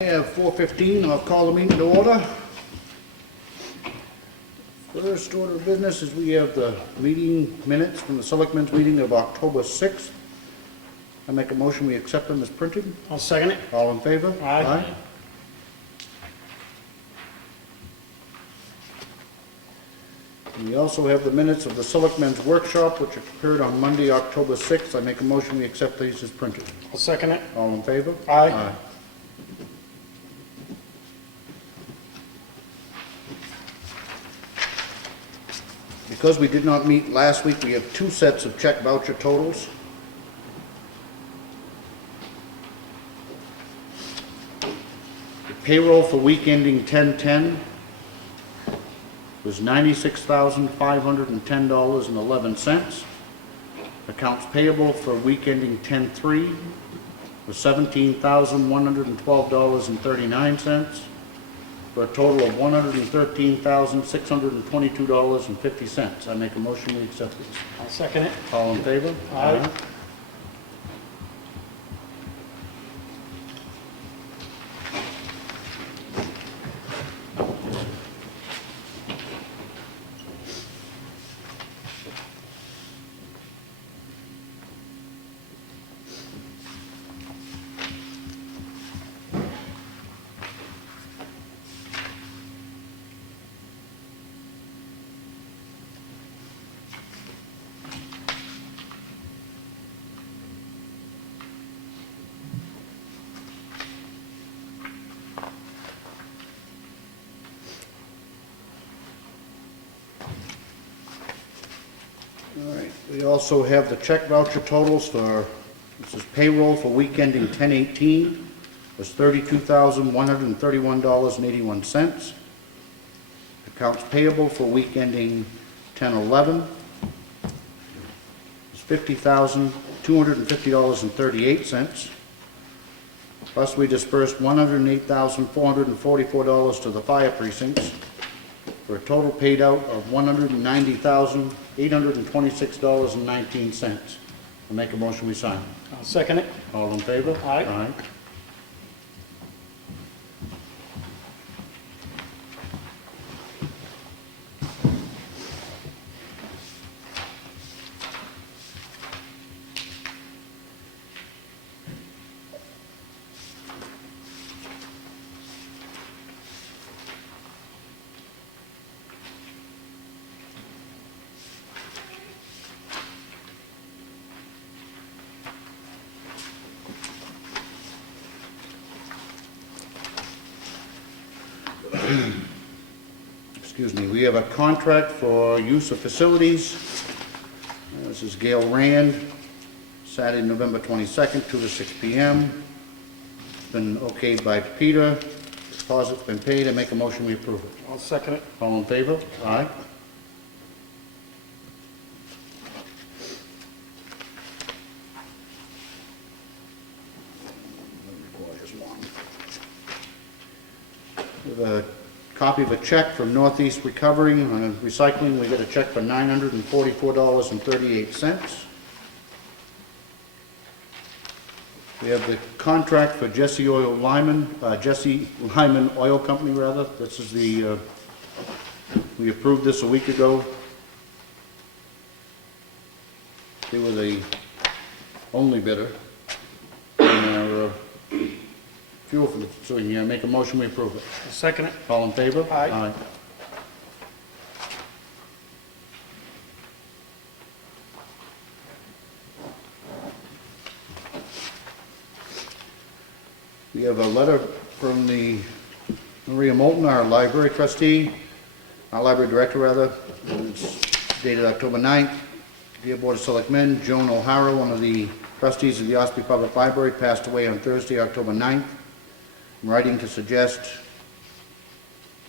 We have 4:15. I'll call the meeting to order. First order of business is we have the meeting minutes from the Selectmen's meeting of October 6th. I make a motion we accept them as printed. I'll second it. All in favor? Aye. And we also have the minutes of the Selectmen's workshop, which occurred on Monday, October 6th. I make a motion we accept these as printed. I'll second it. All in favor? Aye. Because we did not meet last week, we have two sets of check voucher totals. The payroll for week ending 10/10 was $96,510.11. Accounts payable for week ending 10/3 was $17,112.39. For a total of $113,622.50. I make a motion we accept these. I'll second it. All in favor? Aye. All right, we also have the check voucher totals for, this is payroll for week ending 10/18 was $32,131.81. Accounts payable for week ending 10/11 was $50,250.38. Plus, we dispersed $108,444 to the fire precincts for a total paid out of $190,826.19. I'll make a motion we sign. I'll second it. All in favor? Aye. Aye. Excuse me, we have a contract for use of facilities. This is Gail Rand, Saturday, November 22nd, 2 to 6 p.m. It's been okayed by Peter. Deposit's been paid. I make a motion we approve it. I'll second it. All in favor? Aye. We have a copy of a check from Northeast Recovery on Recycling. We get a check for $944.38. We have the contract for Jesse Lyman Oil Company, rather. This is the, we approved this a week ago. They were the only bidder in our fuel for the facility. Yeah, make a motion we approve it. I'll second it. All in favor? Aye. We have a letter from the Maria Moulton, our library trustee, our library director rather. It's dated October 9th. Dear Board of Selectmen, Joan O'Hara, one of the trustees of the Ossipee Public Library, passed away on Thursday, October 9th. I'm writing to suggest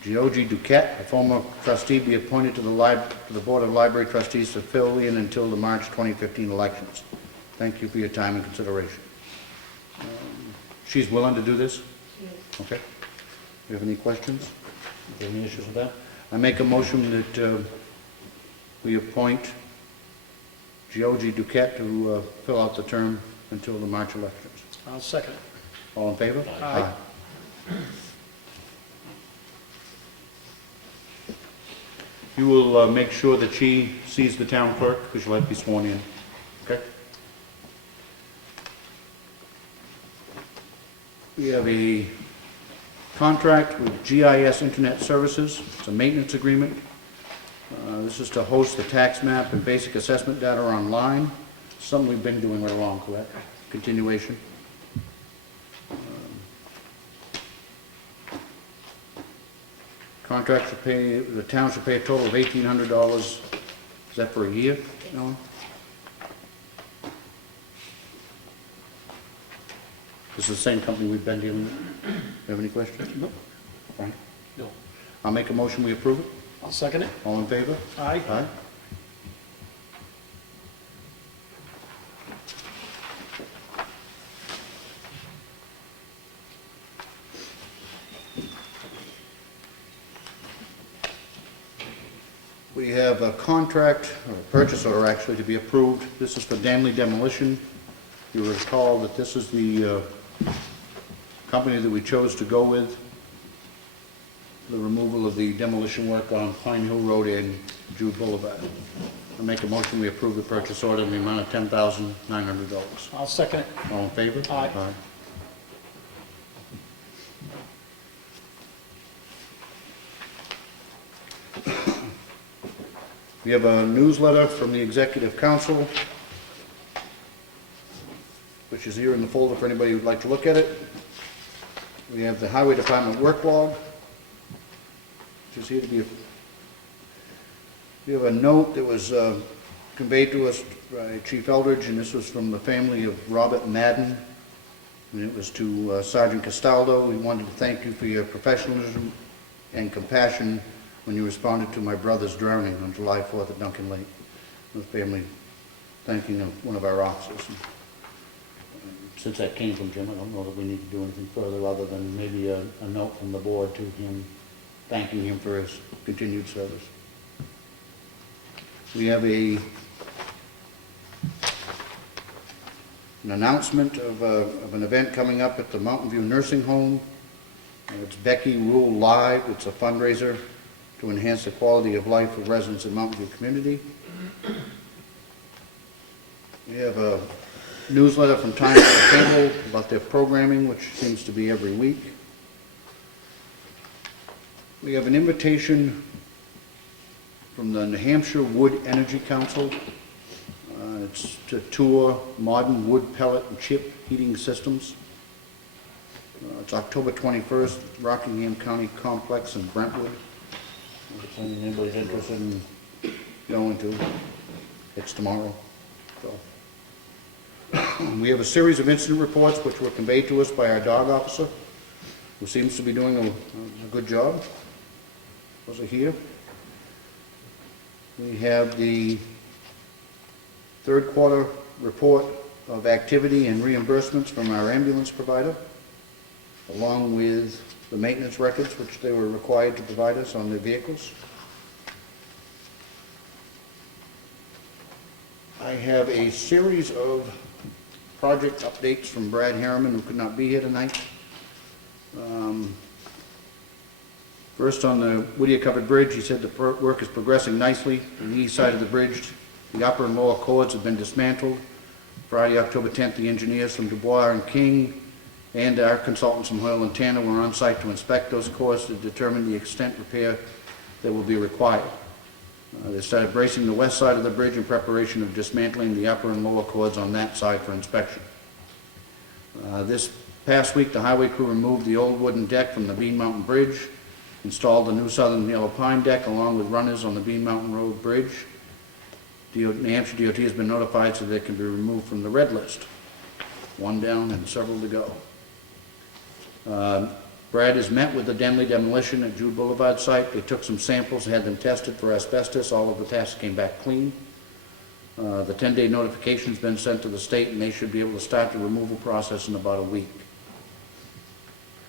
Georgie Duquette, a former trustee, be appointed to the Board of Library Trustees to fill in until the March 2015 elections. Thank you for your time and consideration. She's willing to do this? Yes. Okay. Do you have any questions? Do you have any issues with that? I make a motion that we appoint Georgie Duquette to fill out the term until the March elections. I'll second it. All in favor? Aye. You will make sure that she sees the town clerk, because she'll have to be sworn in, okay? We have a contract with GIS Internet Services. It's a maintenance agreement. This is to host the tax map and basic assessment data online. Something we've been doing right along, correct? Continuation. Contract should pay, the town should pay a total of $1,800. Is that for a year, Ellen? This is the same company we've been dealing with. Have any questions? No. Frank? No. I'll make a motion, we approve it. I'll second it. All in favor? Aye. Aye. We have a contract, or a purchase order actually, to be approved. This is for Danley Demolition. You recall that this is the company that we chose to go with, the removal of the demolition work on Pine Hill Road and Jude Boulevard. I make a motion, we approve the purchase order in the amount of $10,900. I'll second it. All in favor? Aye. We have a newsletter from the Executive Council, which is here in the folder for anybody who'd like to look at it. We have the Highway Department work log, which is here to be. We have a note that was conveyed to us by Chief Eldridge, and this was from the family of Robert Madden, and it was to Sergeant Castaldo. We wanted to thank you for your professionalism and compassion when you responded to my brother's drowning on July 4th at Duncan Lake. The family thanking one of our officers. And since that came from Jim, I don't know that we need to do anything further other than maybe a note from the board to him, thanking him for his continued service. We have an announcement of an event coming up at the Mountain View Nursing Home. It's Becky Rule Live. It's a fundraiser to enhance the quality of life of residents in Mountain View community. We have a newsletter from Time for the Table about their programming, which seems to be every week. We have an invitation from the New Hampshire Wood Energy Council. It's to tour modern wood pellet and chip heating systems. It's October 21st, Rockingham County Complex in Brentwood. If anybody's interested in going to, it's tomorrow. So. We have a series of incident reports which were conveyed to us by our dog officer, who seems to be doing a good job. Those are here. We have the third quarter report of activity and reimbursements from our ambulance provider, along with the maintenance records which they were required to provide us on their vehicles. I have a series of project updates from Brad Harriman, who could not be here tonight. First, on the Whittier Covered Bridge, he said the work is progressing nicely on the east side of the bridge. The upper and lower cords have been dismantled. Friday, October 10th, the engineers from Dubois and King and our consultants from Hoyle and Tanner were on site to inspect those cords to determine the extent repair that will be required. They started bracing the west side of the bridge in preparation of dismantling the upper and lower cords on that side for inspection. This past week, the highway crew removed the old wooden deck from the Bean Mountain Bridge, installed the new southern yellow pine deck along with runners on the Bean Mountain Road Bridge. New Hampshire DOT has been notified so they can be removed from the red list. One down and several to go. Brad has met with the Danley Demolition at Jude Boulevard site. They took some samples, had them tested for asbestos. All of the tests came back clean. The 10-day notification's been sent to the state, and they should be able to start the removal process in about a week.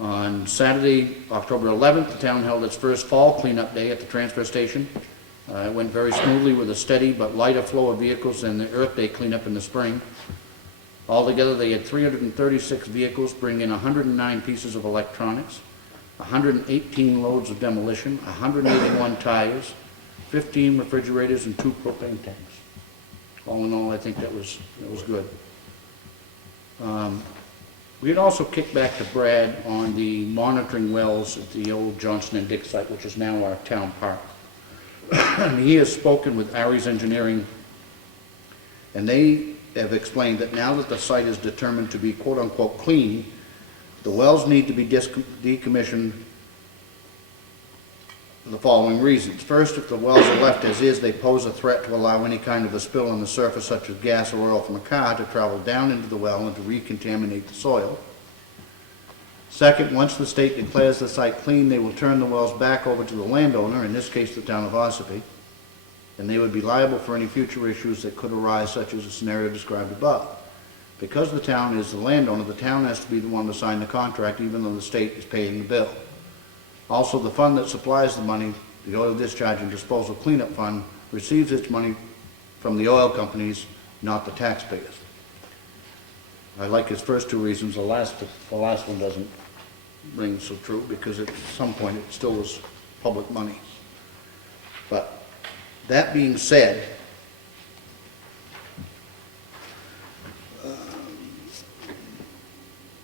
On Saturday, October 11th, the town held its first fall cleanup day at the transfer station. It went very smoothly with a steady but lighter flow of vehicles than the Earth Day cleanup in the spring. Altogether, they had 336 vehicles, bring in 109 pieces of electronics, 118 loads of demolition, 181 tires, 15 refrigerators, and 2 propane tanks. All in all, I think that was good. We had also kicked back to Brad on the monitoring wells at the old Johnson and Dick site, which is now our town park. And he has spoken with Aries Engineering, and they have explained that now that the site is determined to be quote-unquote clean, the wells need to be decommissioned for the following reasons. First, if the wells are left as is, they pose a threat to allow any kind of a spill on the surface, such as gas or oil from a car, to travel down into the well and to recontaminate the soil. Second, once the state declares the site clean, they will turn the wells back over to the landowner, in this case the town of Ossipee, and they would be liable for any future issues that could arise, such as the scenario described above. Because the town is the landowner, the town has to be the one to sign the contract, even though the state is paying the bill. Also, the fund that supplies the money, the Oil Discharge and Disposal Cleanup Fund, receives its money from the oil companies, not the taxpayers. I like his first two reasons. The last one doesn't ring so true, because at some point it still was public money. But that being said,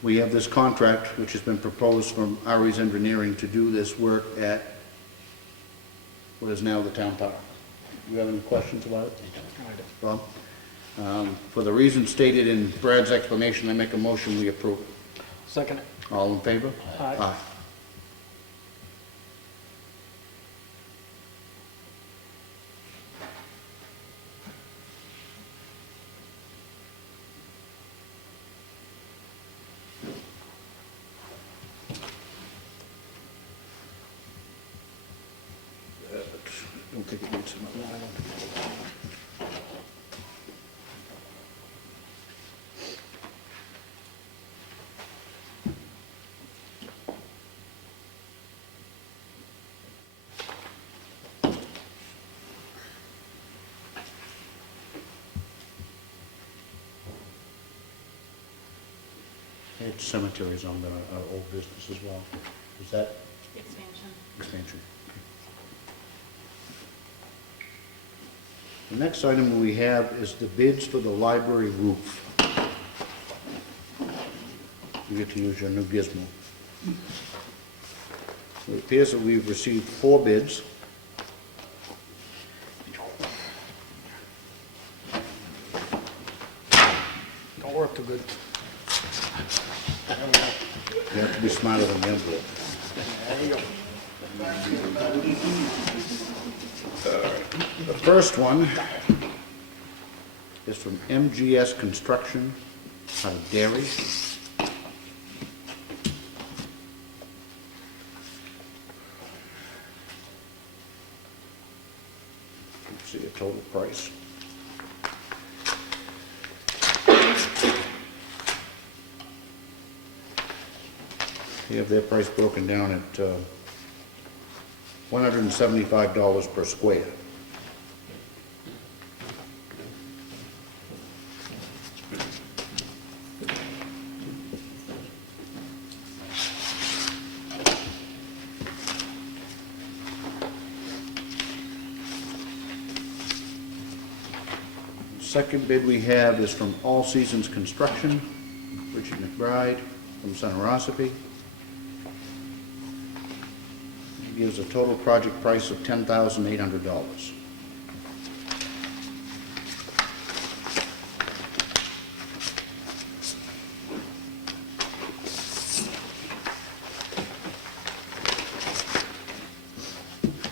we have this contract which has been proposed from Aries Engineering to do this work at what is now the town park. Do you have any questions about it? Bob? For the reasons stated in Brad's explanation, I make a motion we approve it. Second it. All in favor? Aye. I don't think it needs another. It's cemeteries on our old business as well. Is that expansion? The next item we have is the bids for the library roof. You get to use your new gizmo. It appears that we've received 4 bids. Don't work too good. You have to be smarter than the envelope. There you go. The first one is from MGS Construction out of Derry. Let's see a total price. They have their price broken down at $175 per square. Second bid we have is from All Seasons Construction, Richard McBride from Center Ossipee. He gives a total project price of $10,800.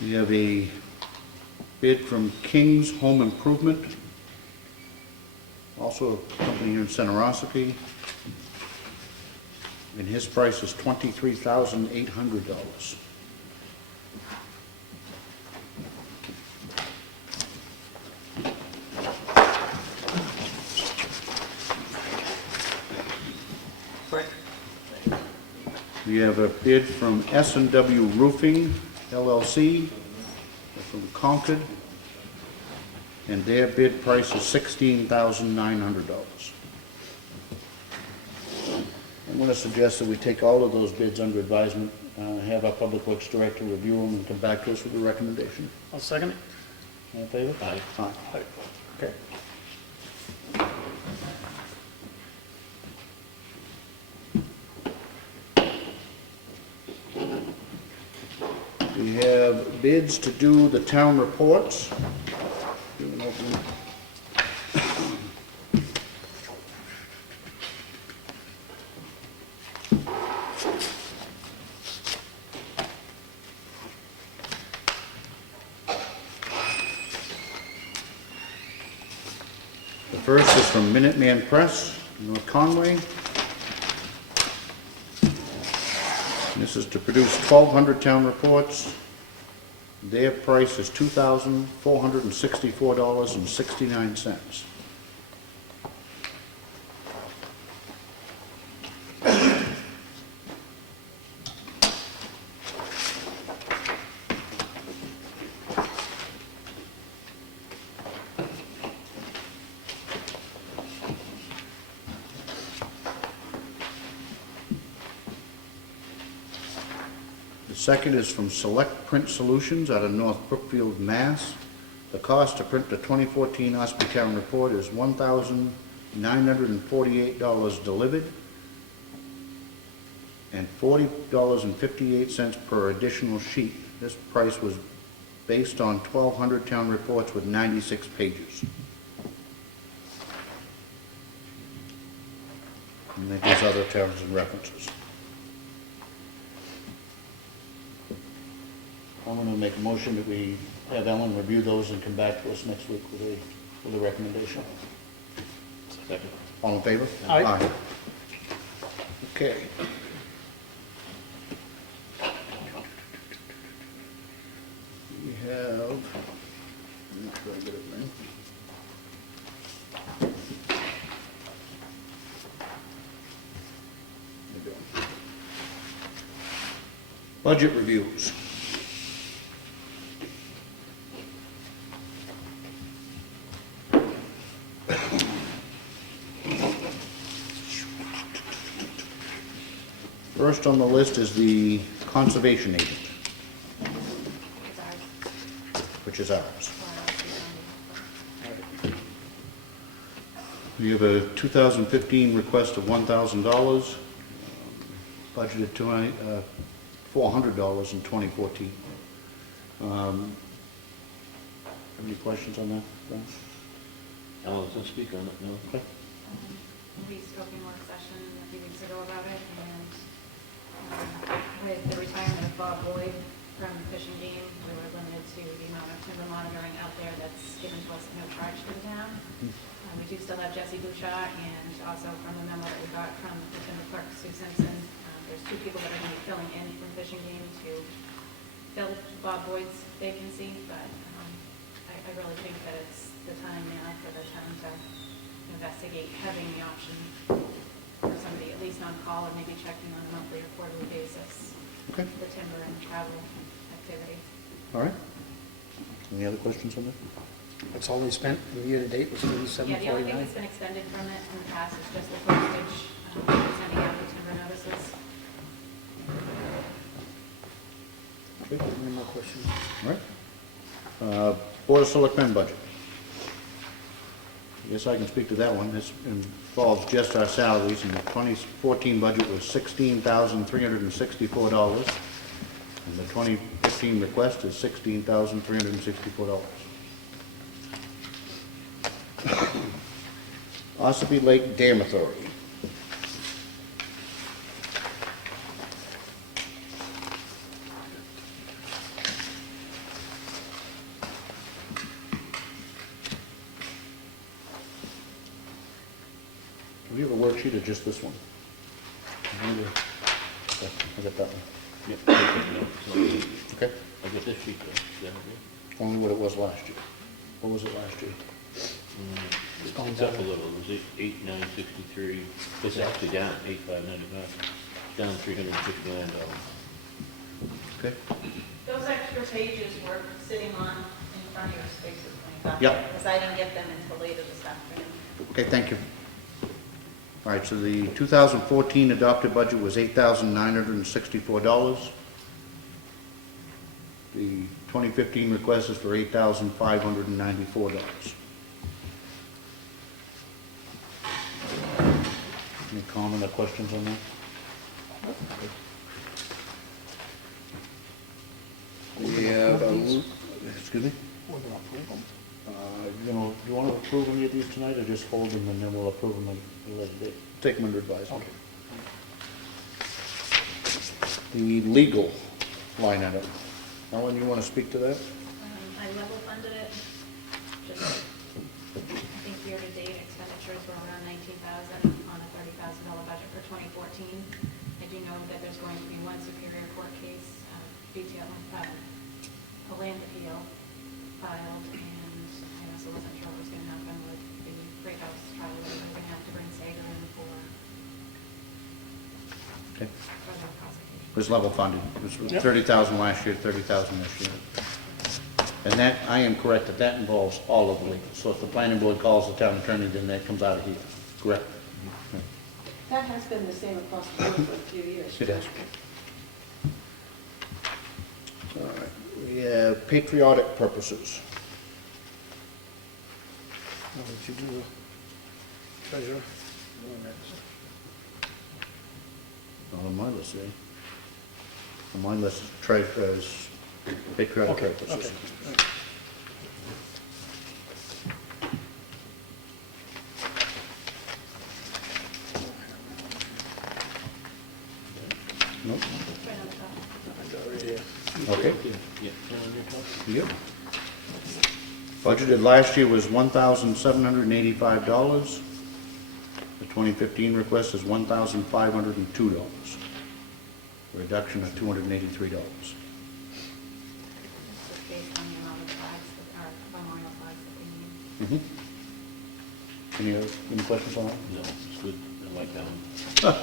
We have a bid from King's Home Improvement, also a company here in Center Ossipee, and his price is $23,800. We have a bid from S&W Roofing LLC from Concord, and their bid price is $16,900. I'm going to suggest that we take all of those bids under advisement, have our Public Works Director review them and come back to us with a recommendation. I'll second it. All in favor? Aye. Aye. Okay. We have bids to do the town reports. Do an open- The first is from Minuteman Press, North Conway. This is to produce 1,200 town reports. Their price is $2,464.69. The second is from Select Print Solutions out of North Brookfield, Mass. The cost to print the 2014 Ossipee Town Report is $1,948 delivered and $40.58 per additional sheet. This price was based on 1,200 town reports with 96 pages. And that gives other towns and references. I'm going to make a motion that we have Ellen review those and come back to us next week with a recommendation. Second. All in favor? Aye. Okay. We have, make sure I get it right. There we go. Budget reviews. First on the list is the conservation agent, which is ours. We have a 2015 request of $1,000, budgeted $400 in 2014. Have any questions on that, Brian? Alan's gonna speak on it, no? Okay. We spoke in work session a few weeks ago about it, and with the retirement of Bob Boyd from Fish and Game, we were limited to the amount of timber monitoring out there that's given to us at no charge to the town. We do still have Jesse Bouchard, and also from the memo that we got from the timber clerk, Sue Simpson, there's two people that are going to be filling in from Fish and Game to fill Bob Boyd's vacancy, but I really think that it's the time now for the town to investigate having the option for somebody at least on call or maybe checking on a monthly or quarterly basis Okay. the timber and travel activity. All right. Any other questions on that? What's all we spent year to date was Yeah, the only thing $37.49. that's been extended from it in the past is just the postage, sending out the timber notices. Okay, any more questions? All right. Board of Selectmen budget. I guess I can speak to that one. This involves just our salaries, and the 2014 budget was $16,364, and the 2015 request is $16,364. Ossipee Lake Dam Authority. Do we have a worksheet or just this one? Okay, I got that one. Yep. Okay. I got this sheet though. Is that okay? Only what it was last year. What was it last year? It's up a little, it was 8,963, it's actually down, 8,595, down $359. Okay. Those extra pages were sitting on in front of your spaces when you got Yep. there, because I didn't get them until later this afternoon. Okay, thank you. All right, so the 2014 adopted budget was $8,964. The 2015 request is for $8,594. Any comment or questions on that? We have, excuse me? We're gonna approve them. Do you want to approve any of these tonight, or just hold them and then we'll approve them at a later date? Take them under advisement. The legal line item. Ellen, you want to speak to that? I level funded it, just, I think year-to-date expenditures were around 19,000 on a $30,000 budget for 2014. I do know that there's going to be one Superior Court case detailing a land appeal filed, and I also wasn't sure what was going to happen with the Great House trial, whether we're going to have to bring Sager in for Okay. further prosecution. It was level funded. It was Yep. 30,000 last year, 30,000 this year. And that, I am correct, that involves all of the legal. So if the planning board calls the town attorney, then that comes out of here, correct? That has been the same across the board for a few years. It has. All right, we have patriotic purposes. Now, did you do the treasurer? Not on my list, eh? On my list is patriotic Okay, purposes. okay. Nope. Right on the top. I got it right here. Okay. Yeah, down on your top. Yep. Budgeted last year was $1,785. The 2015 request is $1,502. A reduction of $283. This is based on the amount of flags, or memorial flags that we need. Any questions on that? No, it's good, I like that one.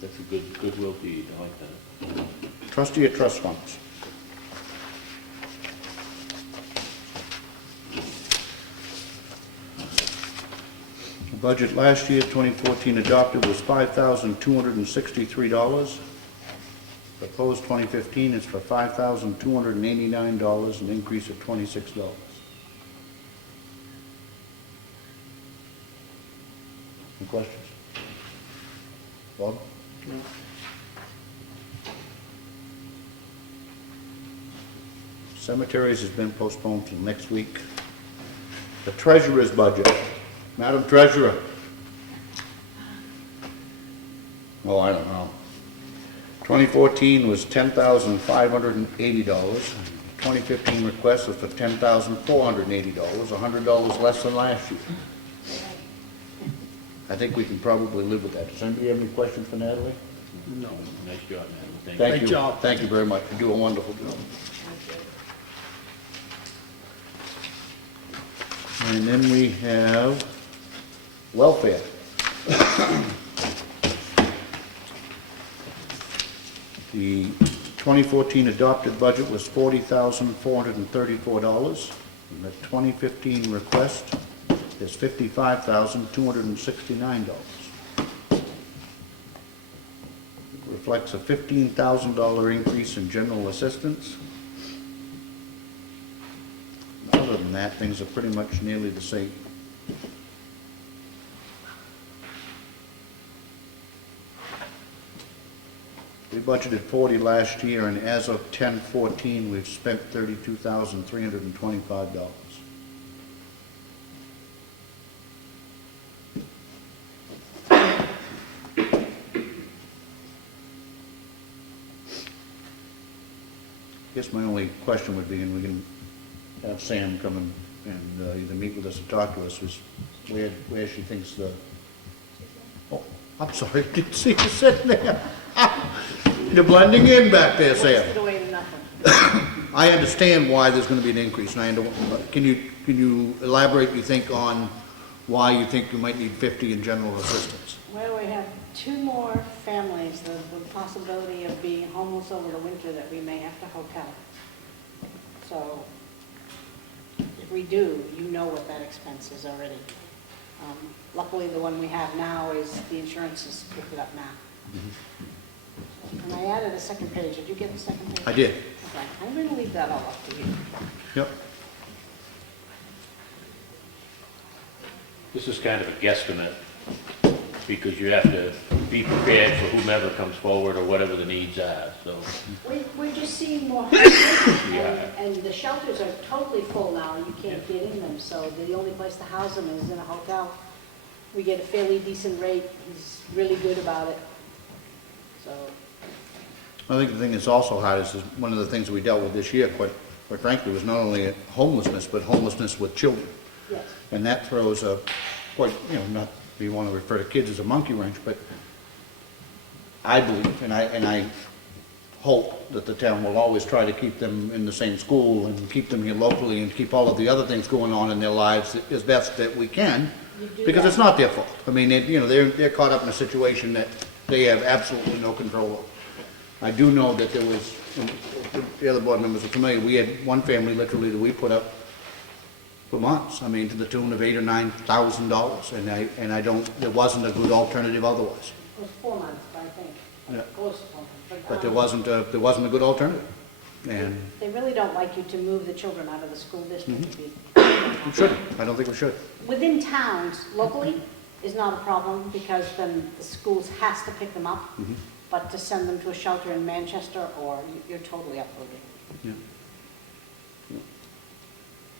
That's a goodwill deed, I like that. Trustee of trust funds. The budget last year, 2014 adopted, was $5,263. Proposed 2015 is for $5,289, an increase of $26. Any questions? Bob? No. Cemeteries has been postponed till next week. The treasurer's budget. Madam Treasurer. Oh, I don't know. 2014 was $10,580. 2015 request was for $10,480, $100 less than last year. I think we can probably live with that. Does anybody have any questions for Natalie? No. Nice job, man, thank you. Thank Great you. job. Thank you very much. You do a wonderful job. And then we have welfare. The 2014 adopted budget was $40,434. And the 2015 request is $55,269. Reflects a $15,000 increase in general assistance. Other than that, things are pretty much nearly the same. We budgeted 40 last year, and as of 10/14, we've spent $32,325. I guess my only question would be, and we can have Sam come and either meet with us or talk to us, is where she thinks the, oh, I'm sorry, I didn't see you sitting there. You're blending in back there, Sam. Wasted away to nothing. I understand why there's gonna be an increase, and can you elaborate, you think, on why you think you might need 50 in general assistance? Well, we have 2 more families, the possibility of being homeless over the winter that we may have to hotel. So if we do, you know what that expense is already. Luckily, the one we have now is, the insurance has picked it up now. And I added a second page. Did you get the second page? I did. Okay, I'm going to leave that all up to you. Yep. This is kind of a guesstimate, because you have to be prepared for whomever comes forward or whatever the needs are, so. We're just seeing more homeless, Yeah. and the shelters are totally full now. You can't get in them, so the only place to house them is in a hotel. We get a fairly decent rate. He's really good about it. So, I think the thing that's also hard is one of the things we dealt with this year, quite frankly, was not only homelessness, but homelessness with children. yes. And that throws a, quite, not, we want to refer to kids as a monkey wrench, but I believe, and I hope that the town will always try to keep them in the same school and keep them here locally and keep all of the other things going on in their lives as best that we can, because it's not their fault. I mean, they're caught up in a situation that they have absolutely no control over. I do know that there was, the other board members are familiar, we had one family literally that we put up for months, I mean, to the tune of $8,000 or $9,000, and I don't, there wasn't a good alternative otherwise. It was 4 months, I think. Yeah. Close to 4 months. But there wasn't a good alternative, and They really don't like you to move the children out of the school district. we shouldn't, I don't think we should. Within towns, locally, is not a problem, because then the schools has to pick them up. But to send them to a shelter in Manchester, or you're totally uprooted. Yeah. Yeah.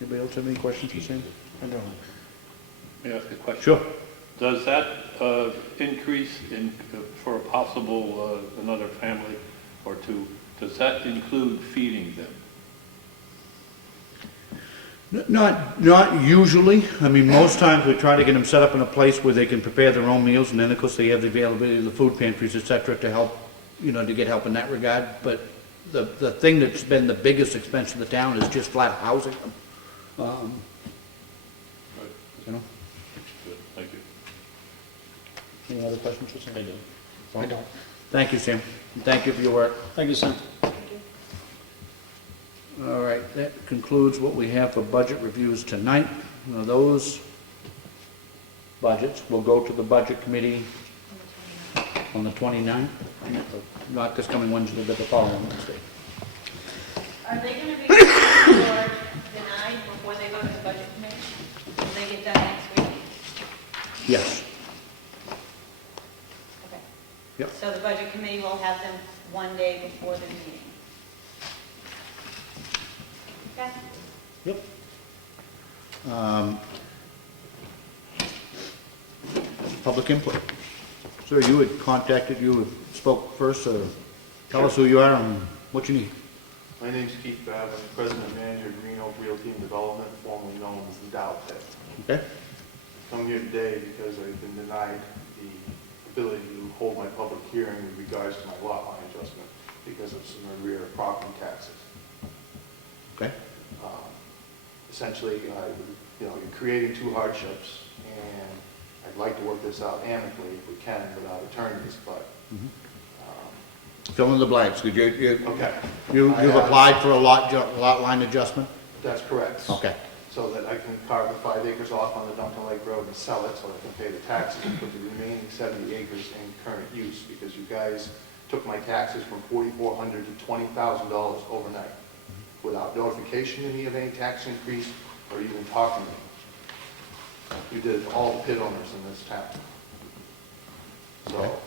Anybody else have any questions for Sam? I don't. May I ask a question? Sure. Does that increase in, for a possible, another family or two, does that include feeding them? Not usually. I mean, most times we try to get them set up in a place where they can prepare their own meals, and then, of course, they have the availability of the food pantries, et cetera, to help, to get help in that regard. But the thing that's been the biggest expense of the town is just flat housing them. Right. You know? Good, thank you. Any other questions for Sam? I do. I don't. Thank you, Sam. And thank you for your work. Thank you, Sam. All right, that concludes what we have for budget reviews tonight. Now, those budgets will go to the budget committee on the 29th, not this coming Wednesday, but the following Wednesday. Are they going to be approved or denied before they go to the budget committee? Will they get done next week? Yes. Okay. Yep. So the budget committee will have them one day before the meeting? Okay. Yep. Public input. Sir, you had spoke first, so tell us who you are and what you need. My name's Keith Babb. I'm President and Manager of Green Oak Realty and Development, formerly known as the Dow Tech. Okay? I'm here today because I've been denied the ability to hold my public hearing with regards to my lot line adjustment because of some arrear property taxes. Okay? Essentially, you're creating two hardships, and I'd like to work this out amicably if we can without attorneys, but Fill in the blanks. Could you okay. you've applied for a lot line adjustment? That's correct. Okay. So that I can carve the 5 acres off on the Duncan Lake Road and sell it so I can pay the taxes and put the remaining 70 acres in current use, because you guys took my taxes from $4,400 to $20,000 overnight without notification to me of any tax increase or even talking to me. You did all the pit owners in this town. So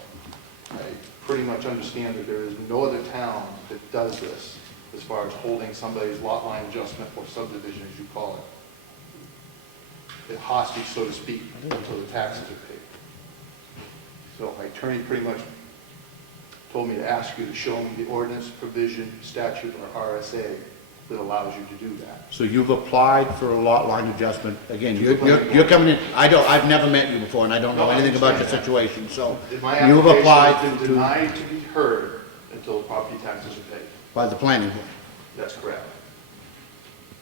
I pretty much understand that there is no other town that does this as far as holding somebody's lot line adjustment or subdivision, as you call it, hostage, so to speak, until the taxes are paid. So my attorney pretty much told me to ask you to show me the ordinance, provision, statute, or RSA that allows you to do that. So you've applied for a lot line adjustment. Again, you're coming in, I've never met you before, and I don't know No, I anything about your understand situation, so My you've application applied has been to, denied to be heard until the property taxes are paid. by the planning board. That's correct.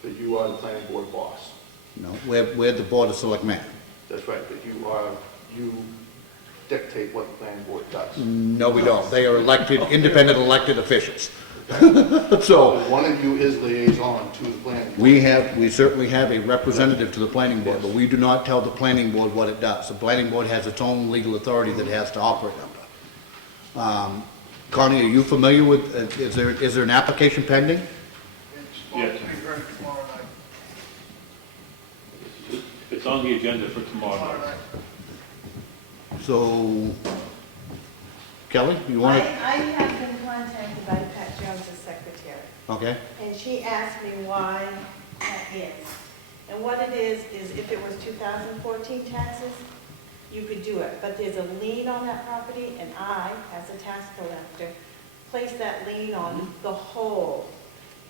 That you are the planning board boss. No, we're the board of selectmen. That's right, that you dictate what the planning board does. No, we don't. They are elected, independent elected officials. So, One of you is liaison to the planning board. we certainly have a representative to the planning board, but we do not tell the planning board what it does. The planning board has its own legal authority that it has to operate under. Connie, are you familiar with, is there an application pending? It's supposed to be heard tomorrow night. It's on the agenda for tomorrow Tomorrow night. night. So, Kelly, you want to? I have been contacted by Pat Jones's secretary, Okay, and she asked me why that is. And what it is if it was 2014 taxes, you could do it, but there's a lien on that property, and I, as a tax collector, place that lien on the whole,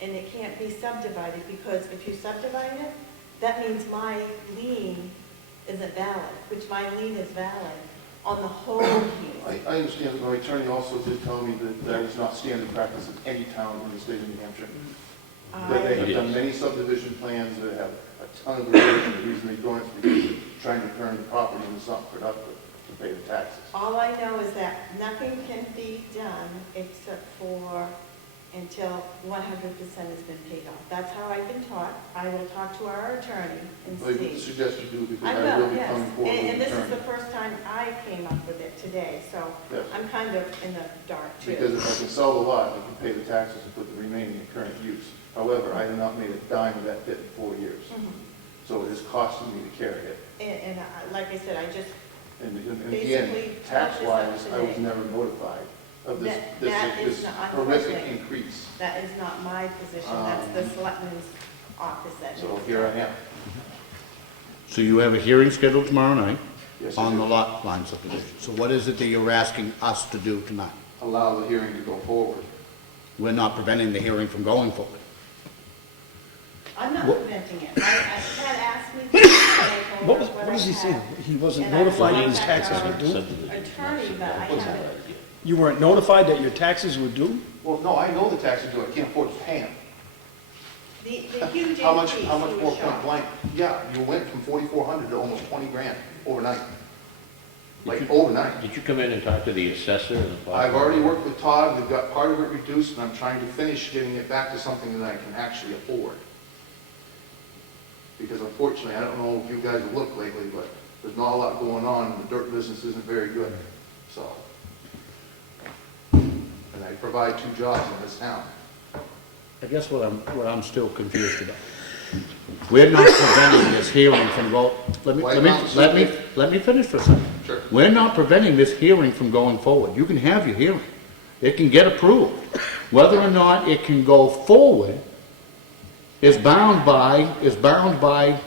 and it can't be subdivided, because if you subdivide it, that means my lien isn't valid, which my lien is valid on the whole piece. I understand that my attorney also did tell me that that is not standard practice in any town in the state of New Hampshire. That they have done many subdivision plans that have a ton of revision. The reason they don't is because they're trying to turn the property into something productive to pay the taxes. All I know is that nothing can be done except for until 100% has been paid off. That's how I've been taught. I will talk to our attorney and I would see. suggest you do because I I will will, be yes. coming forward with And an this is attorney. the first time I came up with it today, so Yes. I'm kind of in the dark Because too. if I can sell the lot, I can pay the taxes and put the remaining in current use. However, I have not made a dime of that bit in 4 years. Mhm. So it is costing me to carry it. And like I said, I just, And again, Basically, tax-wise, I was today. never notified of this, That is this not horrific unfortunate. increase. that is not my position, that's the selectman's office that So knows here I that. am. so you have a hearing scheduled tomorrow night Yes, I on do. the lot line subdivision. So what is it that you're asking us to do tonight? Allow the hearing to go forward. We're not preventing the hearing from going forward. I'm not What- preventing it. I had asked me to, but I told her What was he I saying? had. He wasn't And I notified that will his contact taxes our were due? Attorney, but I haven't. You weren't notified that your taxes were due? Well, no, I know the taxes due, I can't afford to pay them. The huge How much increase, more he was point shocked. blank? Yeah, you went from 4,400 to almost 20 grand overnight. Like overnight. Did you come in and talk to the assessor and the? I've already worked with Todd, we've got part of it reduced, and I'm trying to finish getting it back to something that I can actually afford. Because unfortunately, I don't know if you guys have looked lately, but there's not a lot going on, and the dirt business isn't very good, so. And I provide 2 jobs in this town. I guess what I'm still confused about. We're not preventing this hearing from let me finish for a second. Sure. We're not preventing this hearing from going forward. You can have your hearing. It can get approved. Whether or not it can go forward is bound by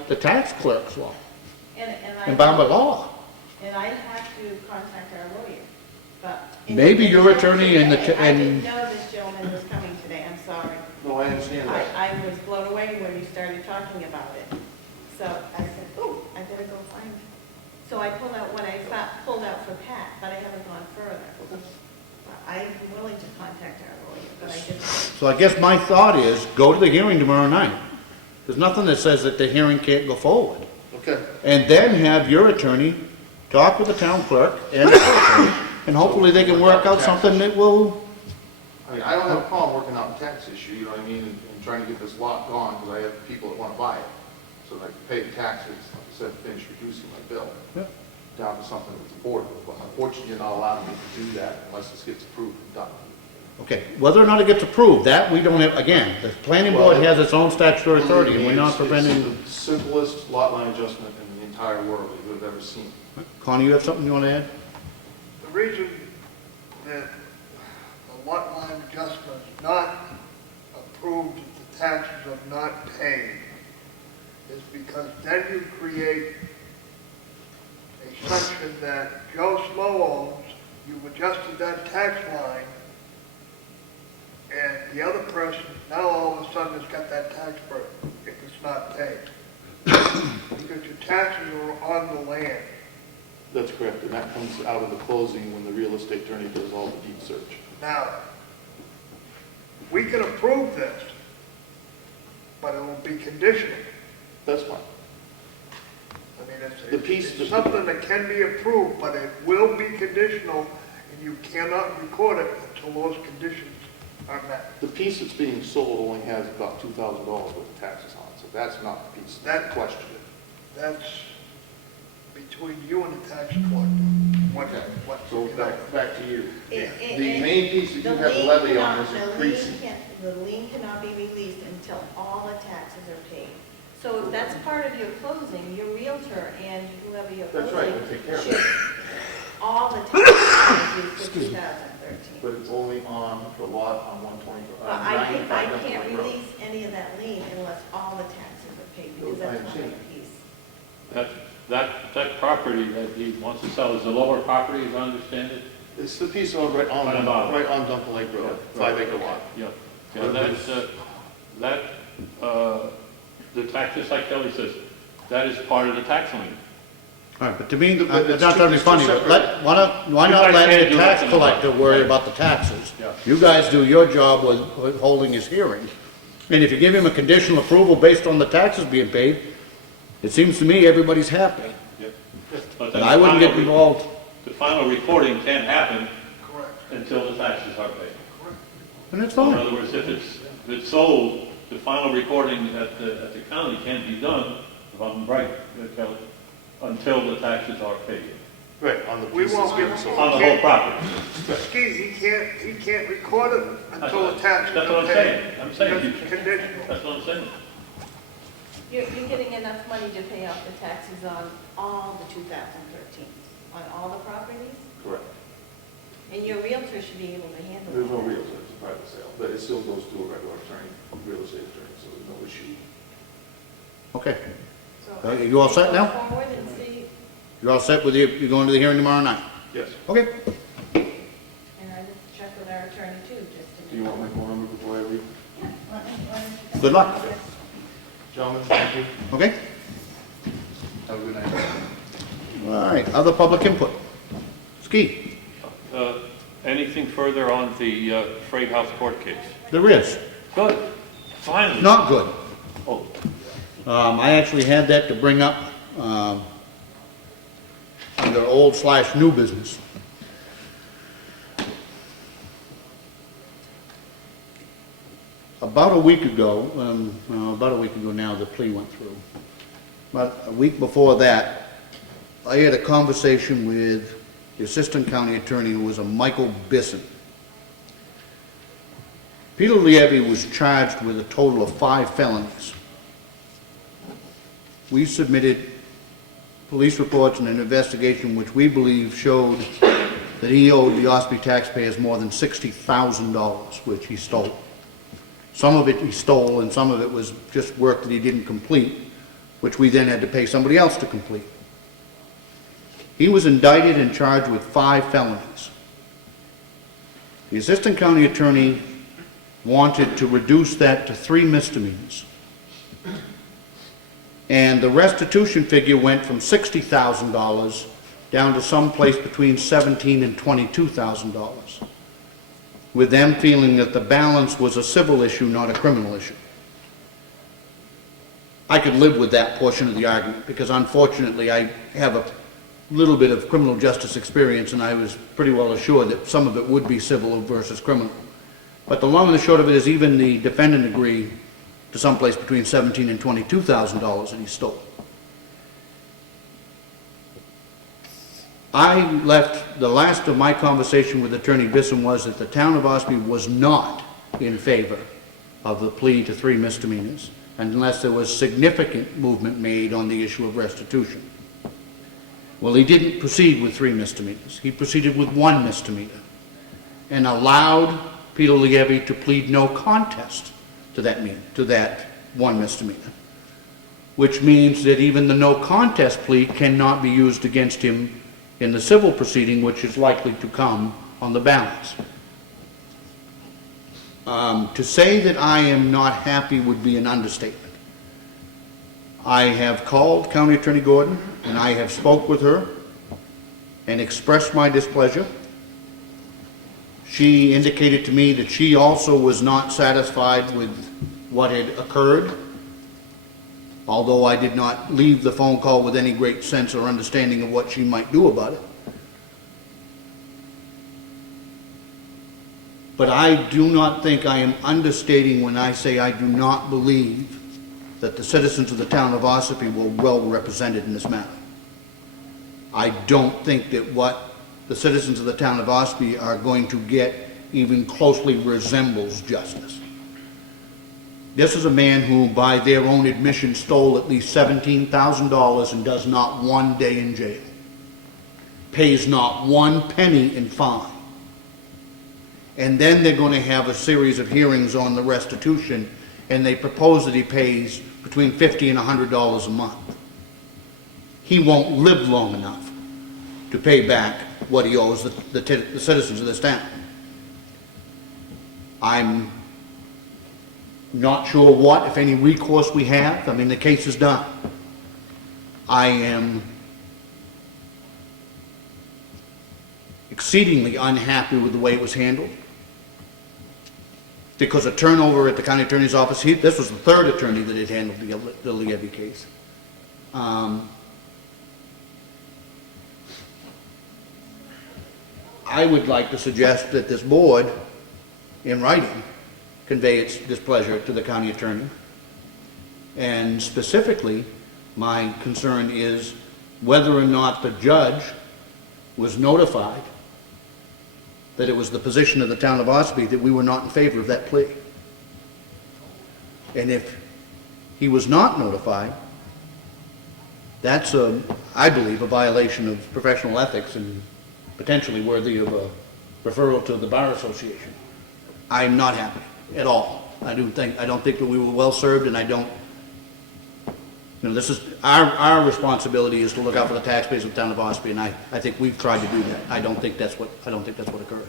the tax clerk's law and bound by law. And I have to contact our lawyer, but. Maybe your attorney and I didn't know this gentleman was coming today, I'm sorry. No, I understand that. I was blown away when you started talking about it. So I said, ooh, I better go find him. So I pulled out what I pulled out for Pat, but I haven't gone further. I'm willing to contact our lawyer, but I just, So I guess my thought is, go to the hearing tomorrow night. There's nothing that says that the hearing can't go forward. Okay. And then have your attorney talk with the town clerk and the attorney, and hopefully they can work out something that will, I mean, I don't have a problem working out the tax issue, you know what I mean, and trying to get this lot gone, because I have people that want to buy it. So that I can pay the taxes, instead of finish reducing my bill Yeah. down to something that's affordable. But unfortunately, you're not allowing me to do that unless this gets approved and done. okay, whether or not it gets approved, that we don't have, again, the planning board has its own statutory authority, and we're not preventing. It's the simplest lot line adjustment in the entire world that you've ever seen. Connie, you have something you want to add? The reason that the lot line adjustment is not approved if the taxes are not paid is because then you create a section that Joe Smo owns, you've adjusted that tax line, and the other person now all of a sudden has got that tax burden if it's not paid. Because your taxes are on the land. That's correct, and that comes out of the closing when the real estate attorney does all the deed search. Now, we can approve this, but it will be conditional. That's fine. I mean, The piece- it's something that can be approved, but it will be conditional, and you cannot record it until those conditions aren't met. The piece that's being sold only has about $2,000 worth of taxes on it, so that's not the piece That- that's question. That's between you and the tax collector. What So back to you. And- The and main piece that you the have lien levy on cannot- is the lien increasing. The lien cannot be released until all the taxes are paid. So if that's part of your closing, your realtor and whoever you're That's right, closing we'll take care of should, it. all the taxes are due for 2013. But it's only on the lot on 120, But I 95 can't Duncan Road. release any of that lien unless all the taxes are paid, because I that's not understand. my piece. That property that he wants to sell is the lower property, as I understand it? It's the piece on right Right above. on Duncan Lake Road, Yeah, right. 5-acre lot. Yeah, the tax, just like Kelly says, that is part of the tax lien. All right, but to me, But it's not trying to be it's funny, two but why not You let guys can't the do tax that. collector worry Right. about the taxes? Yeah. You guys do your job with holding his hearing. And if you give him a conditional approval based on the taxes being paid, it seems to me everybody's happy. But And I wouldn't get involved. The final recording can't happen Correct. until the taxes are paid. And it's In fine. other words, if it's sold, the final recording at the county can't be done, if I'm right, Kelly, until the taxes are paid, Right, on the We piece won't that's being get- sold. on the whole property. Ski, he can't record it until the taxes That's what are I'm paid. saying. I'm saying Because you- it's conditional. That's what I'm saying. You're getting enough money to pay off the taxes on all the 2013, on all the properties? Correct. And your realtor should be able to handle that. There's no realtor, it's a private sale, but it still goes to a regular attorney, real estate attorney, so there's no issue. Okay. So You all set now? Go forward and see, You're all set with you're going to the hearing tomorrow night? Yes. Okay. and I just check with our attorney too, just to. Do you want my phone number before I leave? Good luck. Gentlemen, thank you. Okay? Have a good night. All right, other public input. Ski, Anything further on the Freight House court case? there is. Good, finally. Not good. Oh, I actually had that to bring up under old/new business. About a week ago now, the plea went through. About a week before that, I had a conversation with the assistant county attorney, who was a Michael Bisson. Peter Lievy was charged with a total of 5 felonies. We submitted police reports and an investigation which we believe showed that he owed the Ossipee taxpayers more than $60,000, which he stole. Some of it he stole, and some of it was just work that he didn't complete, which we then had to pay somebody else to complete. He was indicted and charged with 5 felonies. The assistant county attorney wanted to reduce that to 3 misdemeanors. And the restitution figure went from $60,000 down to someplace between $17,000 and $22,000, with them feeling that the balance was a civil issue, not a criminal issue. I could live with that portion of the argument, because unfortunately I have a little bit of criminal justice experience, and I was pretty well assured that some of it would be civil versus criminal. But the long and the short of it is, even the defendant agreed to someplace between $17,000 and $22,000 that he stole. The last of my conversation with Attorney Bisson was that the town of Ossipee was not in favor of the plea to 3 misdemeanors unless there was significant movement made on the issue of restitution. Well, he didn't proceed with 3 misdemeanors. He proceeded with 1 misdemeanor and allowed Peter Lievy to plead no contest to that 1 misdemeanor, which means that even the no contest plea cannot be used against him in the civil proceeding, which is likely to come on the balance. To say that I am not happy would be an understatement. I have called County Attorney Gordon, and I have spoke with her and expressed my displeasure. She indicated to me that she also was not satisfied with what had occurred, although I did not leave the phone call with any great sense or understanding of what she might do about it. But I do not think I am understating when I say I do not believe that the citizens of the town of Ossipee were well represented in this matter. I don't think that what the citizens of the town of Ossipee are going to get even closely resembles justice. This is a man who, by their own admission, stole at least $17,000 and does not one day in jail. Pays not one penny in fine. And then they're going to have a series of hearings on the restitution, and they propose that he pays between $50 and $100 a month. He won't live long enough to pay back what he owes the citizens of this town. I'm not sure what, if any, recourse we have. I mean, the case is done. I am exceedingly unhappy with the way it was handled, because a turnover at the county attorney's office, this was the third attorney that had handled the Levy case. I would like to suggest that this board, in writing, convey its displeasure to the county attorney. And specifically, my concern is whether or not the judge was notified that it was the position of the town of Ossipee that we were not in favor of that plea. And if he was not notified, that's, I believe, a violation of professional ethics and potentially worthy of a referral to the Bar Association. I'm not happy at all. I don't think that we were well served, and I don't, this is, our responsibility is to look out for the taxpayers of the town of Ossipee, and I think we've tried to do that. I don't think that's what occurred.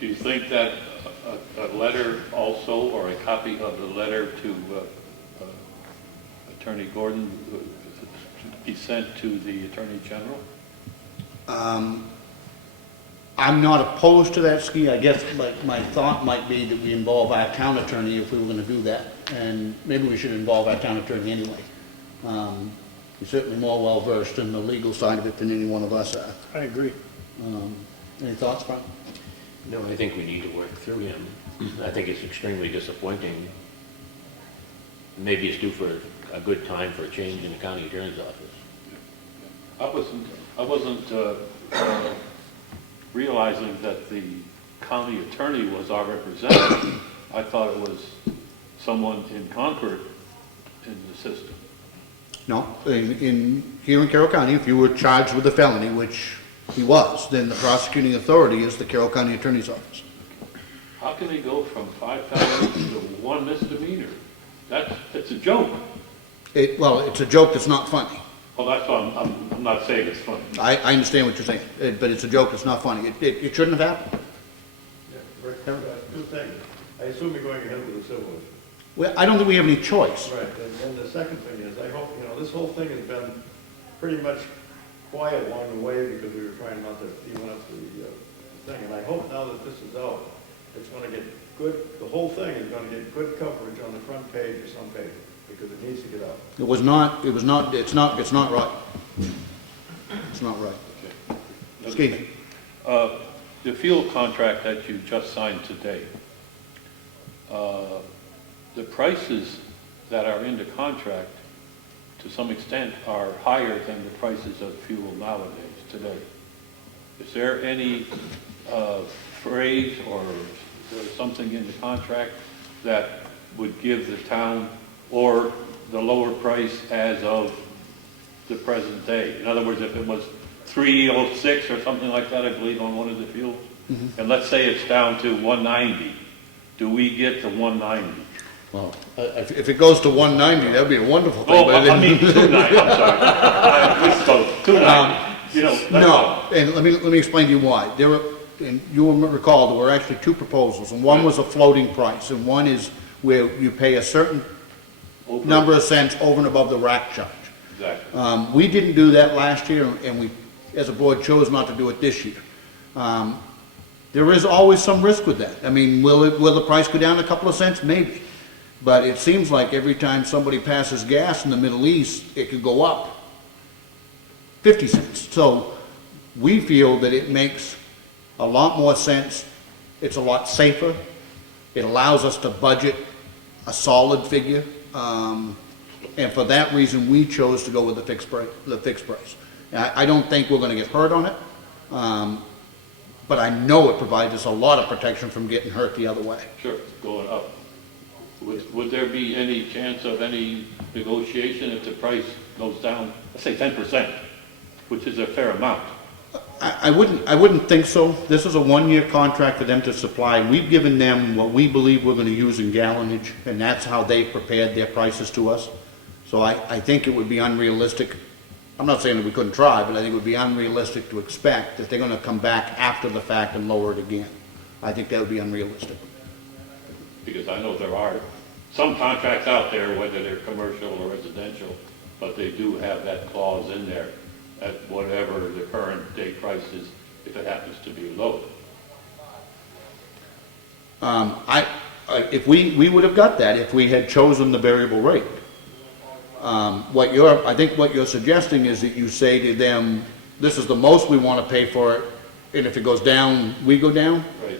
Do you think that a letter also, or a copy of the letter to Attorney Gordon be sent to the Attorney General? I'm not opposed to that, Ski. I guess my thought might be that we involve our town attorney if we were going to do that, and maybe we should involve our town attorney anyway. He's certainly more well-versed in the legal side of it than any one of us are. I agree. Any thoughts, Frank? No, I think we need to work through him. I think it's extremely disappointing. Maybe it's due for a good time for a change in the county attorney's office. I wasn't realizing that the county attorney was our representative. I thought it was someone in Concord in the system. No, here in Carroll County, if you were charged with a felony, which he was, then the prosecuting authority is the Carroll County Attorney's Office. How can they go from 5,000 to one misdemeanor? It's a joke. Well, it's a joke that's not funny. Well, that's why I'm not saying it's funny. I understand what you're saying, but it's a joke that's not funny. It shouldn't have happened. Yeah, Rick, two things. I assume you're going ahead with the civil issue. Well, I don't think we have any choice. Right, and the second thing is, I hope, this whole thing has been pretty much quiet along the way because we were trying not to even up the thing, and I hope now that this is out, it's going to get good, the whole thing is going to get good coverage on the front page of some paper, because it needs to get out. It's not right. It's not right. Okay. Steve? The fuel contract that you just signed today, the prices that are in the contract, to some extent, are higher than the prices of fuel nowadays, today. Is there any phrase or something in the contract that would give the town or the lower price as of the present day? In other words, if it was $3.06 or something like that, I believe, on one of the fuels, and let's say it's down to $1.90, do we get the $1.90? Well, if it goes to 190, that'd be a wonderful thing. Oh, but I mean $2.90. I'm sorry. I misspoke. $2.90. No, and let me explain to you why. And you will recall, there were actually two proposals, and one was a floating price, and one is where you pay a certain number of cents over and above the rack charge. Exactly. We didn't do that last year, and we, as a board, chose not to do it this year. There is always some risk with that. I mean, will the price go down a couple of cents? Maybe. But it seems like every time somebody passes gas in the Middle East, it could go up 50 cents. So we feel that it makes a lot more sense It's a lot safer. It allows us to budget a solid figure. And for that reason, we chose to go with the fixed price. I don't think we're gonna get hurt on it, but I know it provides us a lot of protection from getting hurt the other way. Sure, going up. Would there be any chance of any negotiation if the price goes down, let's say 10%, which is a fair amount? I wouldn't think so. This is a one-year contract for them to supply. We've given them what we believe we're gonna use in gallonage, and that's how they prepared their prices to us. So I think it would be unrealistic. I'm not saying that we couldn't try, but I think it would be unrealistic to expect that they're gonna come back after the fact and lower it again. I think that would be unrealistic. Because I know there are some contracts out there, whether they're commercial or residential, but they do have that clause in there at whatever the current day price is, if it happens to be low. If we would have got that if we had chosen the variable rate. I think what you're suggesting is that you say to them, this is the most we want to pay for it, and if it goes down, we go down? Right.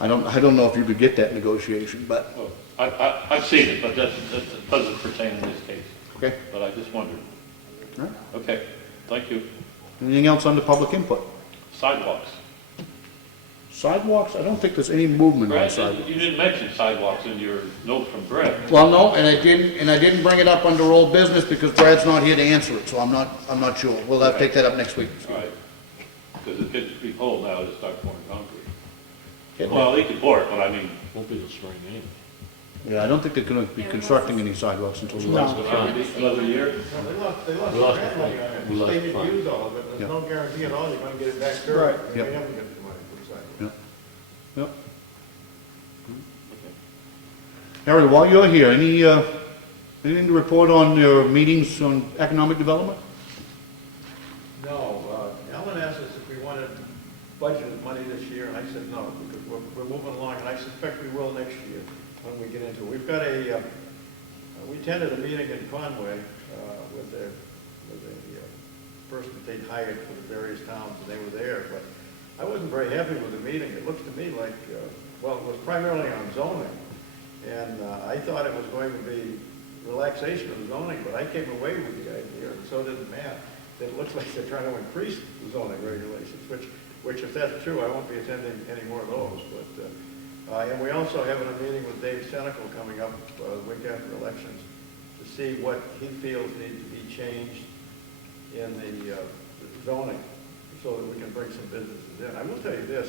I don't know if you could get that negotiation, but, Well, I've seen it, but that doesn't pertain in this case. okay. But I just wondered. All right. Okay, thank you. Anything else under public input? Sidewalks. Sidewalks, I don't think there's any movement on Brad, sidewalks. you didn't mention sidewalks in your note from Brad. Well, no, and I didn't bring it up under old business because Brad's not here to answer it, so I'm not sure. We'll have to take that up next week. All right, because it gets pretty cold now to start pouring concrete. Okay. Well, they can pour it, but I mean, Won't be the spring anyway. Yeah, I don't think they're gonna be constructing any sidewalks until it's gonna be another year. No, they lost We the lost grant the money fund. on it. We The lost state the didn't fund. use all of it, Yeah. there's no guarantee at all you're gonna get it back current. Right. They Yep. haven't got the money for the sidewalk. Yep. Harry, while you're here, anything to report on your meetings on economic development? No, Ellen asked us if we wanted budgeted money this year, and I said no, because we're moving along, and I suspect we will next year when we get into it. We've got we attended a meeting in Conway with a person that they hired for the various towns, and they were there, but I wasn't very happy with the meeting. It looks to me like, well, it was primarily on zoning, and I thought it was going to be relaxation of zoning, but I came away with the idea, and so did Matt, that it looks like they're trying to increase the zoning regulations, which if that's true, I won't be attending any more of those. But and we also have a meeting with Dave Senecal coming up the week after elections to see what he feels need to be changed in the zoning so that we can bring some businesses in. I will tell you this,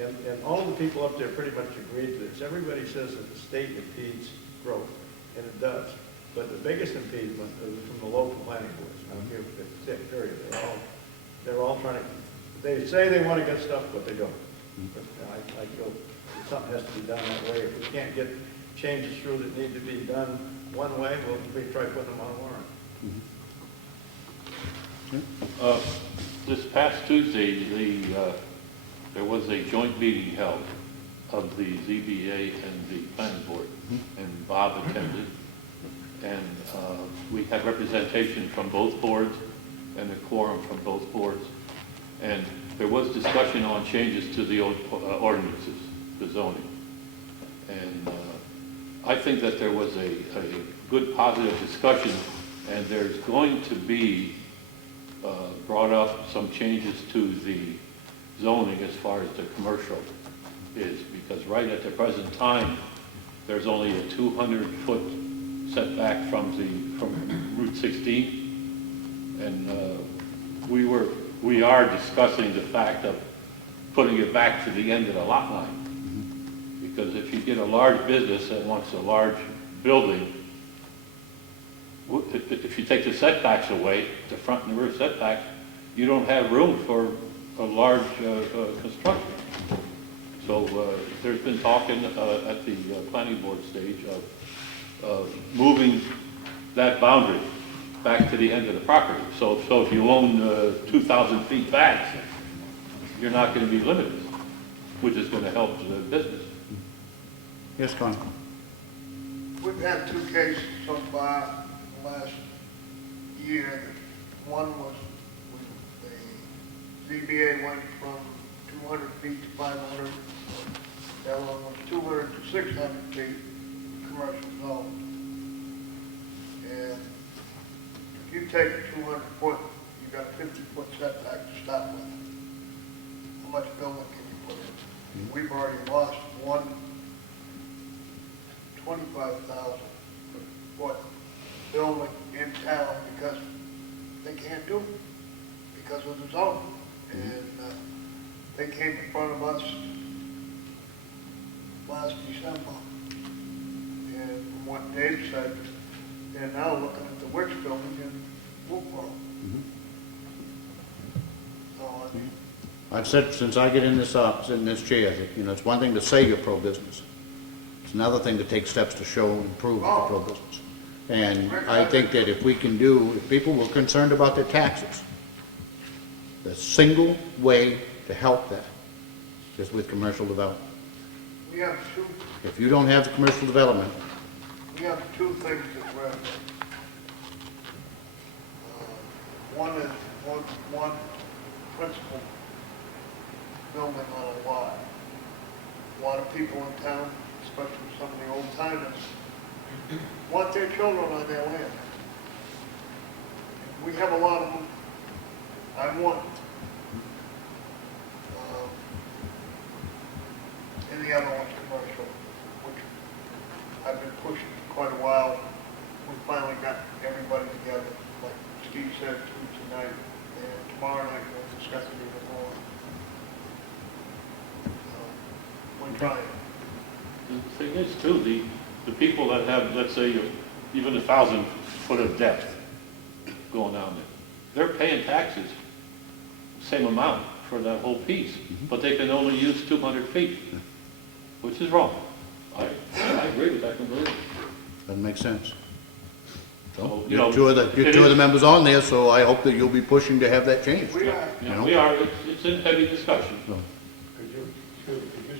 and all the people up there pretty much agreed to this. Everybody says that the state impedes growth, and it does. But the biggest impediment is from the local planning boards. I don't care if it's sick, period. They're all trying to, they say they want to get stuff, but they don't. But I feel that something has to be done that way. If we can't get changes through that need to be done one way, we'll try putting them on a warrant. This past Tuesday, there was a joint meeting held of the ZBA and the planning board, and Bob attended. And we had representation from both boards and a quorum from both boards. And there was discussion on changes to the ordinances, the zoning. And I think that there was a good positive discussion, and there's going to be brought up some changes to the zoning as far as the commercial is, because right at the present time, there's only a 200-foot setback from Route 16, and we are discussing the fact of putting it back to the end of the lot line, because if you get a large business that wants a large building, if you take the setbacks away, the front and the rear setbacks, you don't have room for a large construction. So there's been talking at the planning board stage of moving that boundary back to the end of the property. So if you own 2,000 feet back, you're not going to be limited, which is going to help the business. Yes, Con. We've had two cases so far last year. One was when the ZBA went from 200 feet to 500. The other one was 200 to 600 feet, commercial zone. And if you take a 200 foot, you got a 50-foot setback to start with. How much building can you put in? We've already lost one 25,000 foot building in town because they can't do it, because of the zone. And they came in front of us last December. And from what Dave said, they're now looking at the Wicks building in Wolfboro. So, I mean, I've said since I get in this chair, that, you know, it's one thing to say you're pro-business. It's another thing to take steps to show and prove that you're pro-business. And I think that if we can do, if people were concerned about their taxes, the single way to help that is with commercial development. we have two, If you don't have the commercial development, we have two things that we're, one is one principal building on a lot. A lot of people in town, especially some of the old timers, want their children on their land. We have a lot of them. I'm one. And the other one's commercial, which I've been pushing for quite a while. We finally got everybody together, like Steve said, tonight, and tomorrow night we'll discuss it even more. We're trying. The thing is too, the people that have, let's say, even 1,000 foot of depth going down there, they're paying taxes, same amount for that whole piece, but they can only use 200 feet, which is wrong. I agree with that completely. doesn't make sense. So, you You're know, two of the members on there, so I hope that you'll be pushing to have that changed. We are. you know, we are, it's a heavy discussion. So, Could you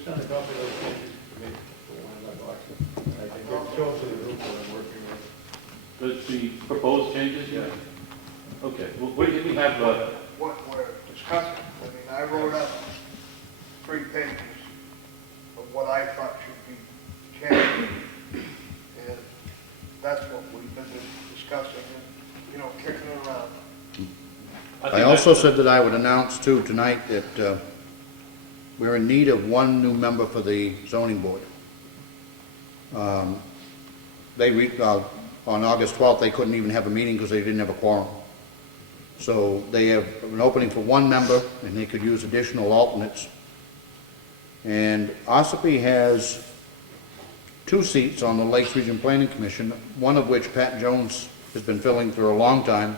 send a copy of those changes to me, the ones I got? I can get shows of the group that I'm working with. The proposed changes, yeah? Okay, well, we have, What we're discussing, I mean, I wrote up 3 pages of what I thought should be changed. And that's what we've been discussing and, you know, kicking it around. I also said that I would announce too tonight that we're in need of one new member for the zoning board. On August 12th, they couldn't even have a meeting because they didn't have a quorum. So they have an opening for one member, and they could use additional alternates. And Ossipee has 2 seats on the Lakes Region Planning Commission, one of which Pat Jones has been filling for a long time.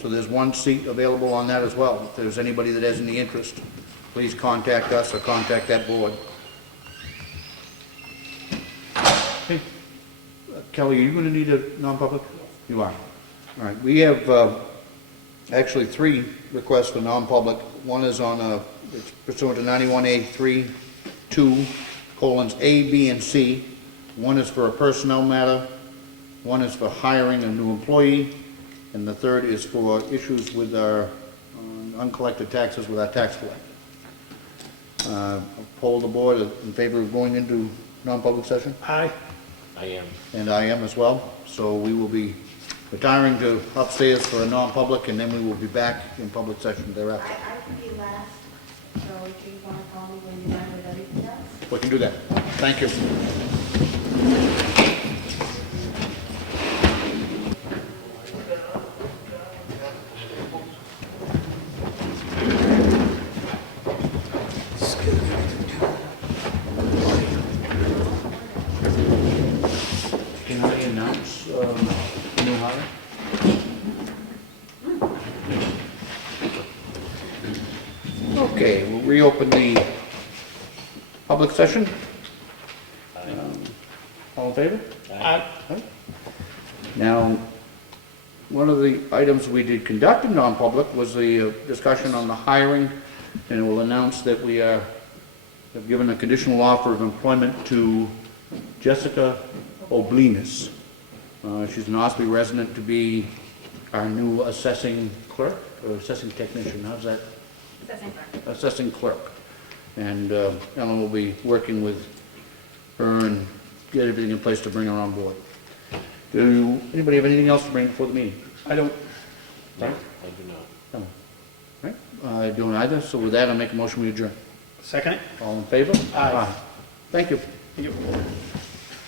So there's 1 seat available on that as well. If there's anybody that has any interest, please contact us or contact that board. Hey, Kelly, are you going to need a non-public? You are. All right, we have actually 3 requests for non-public. One is on it's pursuant to 91A3(2): A, B, and C. One is for a personnel matter. One is for hiring a new employee. And the third is for issues with our uncollected taxes with our tax collector. I'll poll the board in favor of going into non-public session. Aye. I am. And I am as well. So we will be retiring to upstairs for a non-public, and then we will be back in public session thereafter. I can be last, so if you want to call me when you're done with everything else. We can do that. Thank you. Can I announce the new hire? Okay, we'll reopen the public session. All in favor? Aye. Now, one of the items we did conduct in non-public was the discussion on the hiring, and we'll announce that we have given a conditional offer of employment to Jessica Oblinas. She's an Ossipee resident, to be our new assessing clerk, or assessing technician. How's that? assessing clerk. And Ellen will be working with her and get everything in place to bring her on board. Anybody have anything else to bring before the meeting? I don't, No, I do not. No. Right? I don't either, so with that, I'll make a motion we adjourn. second it? All in favor? Aye. Thank you. Thank you.